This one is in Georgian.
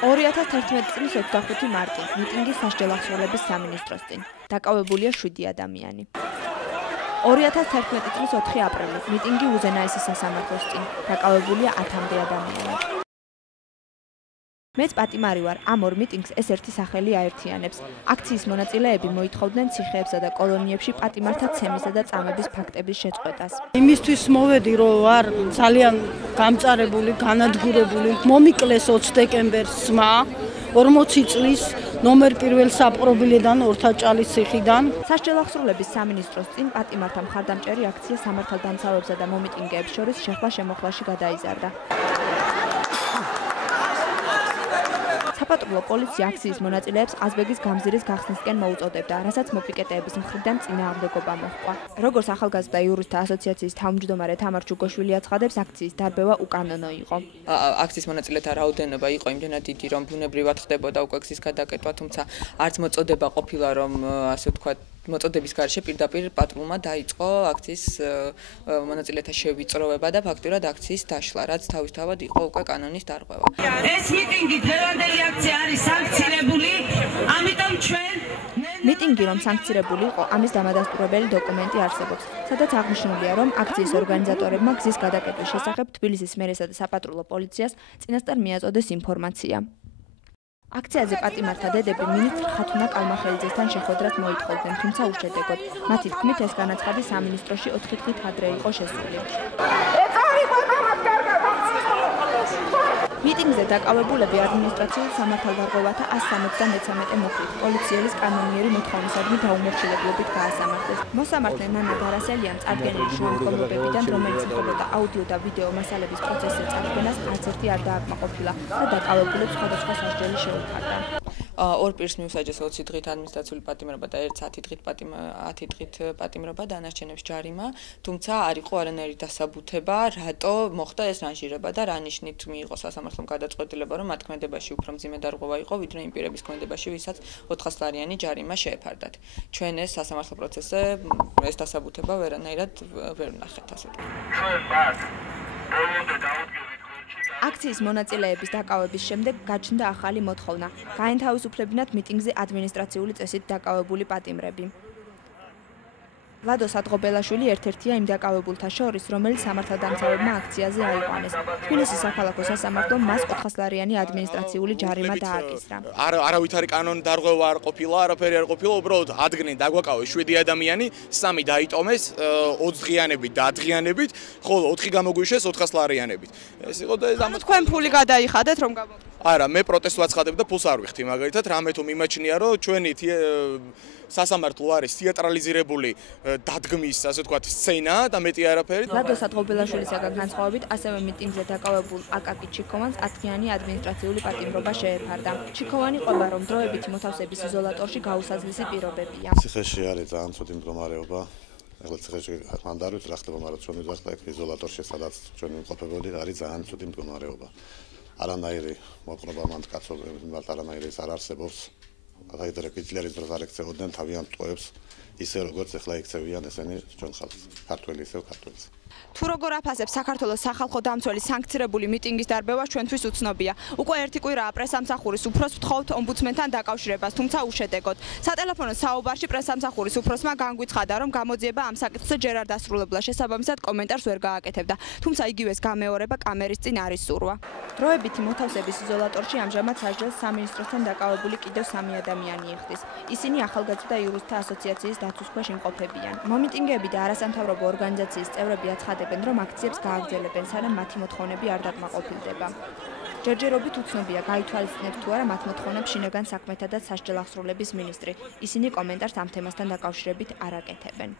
2011 წლის 25 მარტი მიტინგი სასჯელ აღსრულების სამინისტროს წინ. დაკავებულია 7 ადამიანი. 2011 წლის 4 აპრილი მიტინგი უზენაესის სასამართლოს წინ. დაკავებულია 10-მდე ადამიანი. მეც პატიმარი ვარ, ამ ორ მიტინგს ეს ერთი სახელი აერთიანებს. აქციის მონაწილეები მოითხოვდნენ ციხეებსა და კოლონიებში პატიმართა ცემისა და წამების ფაქტების შეწყვეტას. იმისთვის მოვედი, რომ ვარ ძალიან გამწარებული, განადგურებული. მომიკლეს 20 დეკემბერს ძმა 40 წლის ნომერ 1 საპყრობილედან ორთაჭალის ციხიდან. სასჯელ აღსრულების სამინისტროს წინ პატიმართა მხარდამჭერი აქცია სამართალდამცავებსა და მომიტინგეებს შორის შეხლა-შემოხლაში გადაიზარდა. საპატრულო პოლიცია აქციის მონაწილეებს ყაზბეგის გამზირის გახსნისკენ მოუწოდებდა, რასაც მოპიკეტეების მხრიდან წინააღმდეგობა მოჰყვა. როგორც ახალგაზრდა იურისტთა ასოციაციის თავმჯდომარე თამარ ჯუგოშვილი აცხადებს, აქციის დარბევა უკანონო იყო. აქციის მონაწილეთა რაოდენობა იყო იმდენად დიდი, რომ ბუნებრივად ხდებოდა უკვე გზის გადაკეტვა, თუმცა არც მოწოდება ყოფილა, რომ ასე ვთქვათ, მოწოდების გარშე პირდაპირ პატრულმა დაიწყო აქციის მონაწილეთა შევიწროვება და ფაქტურად აქციის დაშლა, რაც თავისთავად იყო უკვე კანონის დარღვევა. ეს მიტინგი დღევანდელი აქცია არის სანქცირებული, ამიტომ ჩვენ მიტინგი რომ სანქცირებული იყო, ამის დამადასტურებელი დოკუმენტი არსებობს, სადაც აღნიშნულია, რომ აქციის ორგანიზატორებმა გზის გადაკეტვის შესახებ თბილისის მერესა და საპატრულო პოლიციას წინასწარ მიაწოდეს ინფორმაცია. აქციაზე პატიმართა დედები მინისტრ ხათუნა კალმახელიძესთან შეხვედრას მოითხოვდნენ, თუმცა უშედეგოდ. მათი თქმით, ეს განაცხადი სამინისტროში 4 დღით ადრე იყო შესული. მიტინგზე დაკავებულები ადმინისტრაციულ სამართალდარღვევათა 173 მოხდით პოლიციელის კანონიერი მოთხოვნისადმი დაუმორჩილებლობით გაასამართლეს. მოსამართლე ნანა დარასელიამ წარდგენილი შრომისგებლობებიდან, რომელიც ეხებოდა აუდიო და ვიდეო მასალების პროცესზე წარდგენას, არც ერთი არ დააკმაყოფილა და დაკავებულებს სხვადასხვა სასჯელი შეუფარდა. ორ პირს მიუსაჯეს 20 დღით ადმინისტრაციული პატიმრობა და 10 დღით პატიმრობა დანარჩენებს ჯარიმა, თუმცა არ იყო არანაირი დასაბუთება, რატო მოხდა ეს რანჟირება და რა ნიშნით მიიღო სასამართლომ გადაწყვეტილება, რომ მათ ქმედებაში უფრო მძიმე დარღვევა იყო, ვიდრე იმ პირების ქმედებაში, ვისაც 400 ლარიანი ჯარიმა შეეფარდათ. ჩვენ ეს სასამართლო პროცესზე ეს დასაბუთება ვერანაირად ვერ ვნახეთ, ასე ვთქვათ. აქციის მონაწილეების დაკავების შემდეგ გაჩნდა ახალი მოთხოვნა. გაენთავისუფლებინათ მიტინგზე ადმინისტრაციული წესით დაკავებული პატიმრები. ლადო სადღობელაშვილი ერთ-ერთია იმ დაკავებულთა შორის, რომელიც სამართალდამცავებმა აქციაზე აიყვანეს. თბილისის საქალაქო სასამართლომ მას 400 ლარიანი ადმინისტრაციული ჯარიმა დააკისრა. არავითარი კანონი დარღვევა არ ყოფილა, არაფერი არ ყოფილა, უბრალოდ ადგენენ დაგვაკავეს 7 ადამიანი, 3 დაიტომეს 20 დღიანებით და 10 დღიანებით, ხოლო 4 გამოგვიშვეს 400 ლარიანებით. ეს იყო და თქვენ ფული გადაიხადეთ რომ არა, მე პროტესტს ვაცხადებ და ფულს არ ვიხდი მაგალითად, რამე თუ მიმაჩნია, რომ ჩვენი სასამართლო არის თეატრალიზირებული დადგმის, ასე ვთქვათ, სცენა და მეტი არაფერი. ლადო სადღობელაშვილისაგან განსხვავებით, ასევე მიტინგზე დაკავებულ აკაკი ჩიქოვანს 10 დღიანი ადმინისტრაციული პატიმრობა შეეფარდა. ჩიქოვანი ყვება, რომ დროებითი მოთავსების იზოლატორში გაუსაზლისი პირობებია. ციხეში არის ძალიან ცუდი მდგომარეობა. ახლა ციხეში მან და რა ხდება, მაგრამ ჩვენ ვიძახდა იქ იზოლატორში, სადაც ჩვენ ვიმყოფებოდით, არის ძალიან ცუდი მდგომარეობა. არანაირი მოყრობა მანდ კაცობრიობის მიმართ არანაირი ის არ არსებობს. აიდრე კითლერის დროს არ ექცეოდნენ თავიანთ ტყუებს, ისე როგორც ახლა ექცევიან ესენი ჩვენ ხალხს, ქართველი ისევ ქართველს. თუ როგორ აფასებს საქართველოს სახალხო დამცველი სანქცირებული მიტინგის დარბევა ჩვენთვის უცნობია. უკვე ერთი კვირაა პრესამსახურის უფროსს ვთხოვთ ომბუდსმენთან დაკავშირებას, თუმცა უშედეგოდ. სატელეფონო საუბარში პრესამსახურის უფროსმა განგვიცხადა, რომ გამოძიება ამ საკითხზე ჯერ არ დასრულებულა, შესაბამისად კომენტარს ვერ გააკეთებდა. თუმცა იგივეს გამეორება კამერის წინ არის სურვა. დროებითი მოთავსების იზოლატორში ამჟამად სასჯელს სამინისტროსთან დაკავებული კიდევ 3 ადამიანი იხდის. ისინი ახალგაზრდა იურისტთა ასოციაციის დაცვის ქვეშ იმყოფებიან. მომიტინგეები და არასამთავრობო ორგანიზაციის წევრები აცხადებენ, რომ აქციებს გააგრძელებენ, სანამ მათი მოთხოვნები არ დაკმაყოფილდება. ჯერჯერობით უცნობია გაითვალისწინებს თუ არა მათ მოთხოვნებს შინაგან საქმეთა და სასჯელ აღსრულების მინისტრი. ისინი კომენტარს ამ თემასთან დაკავშირებით არ აკეთებენ.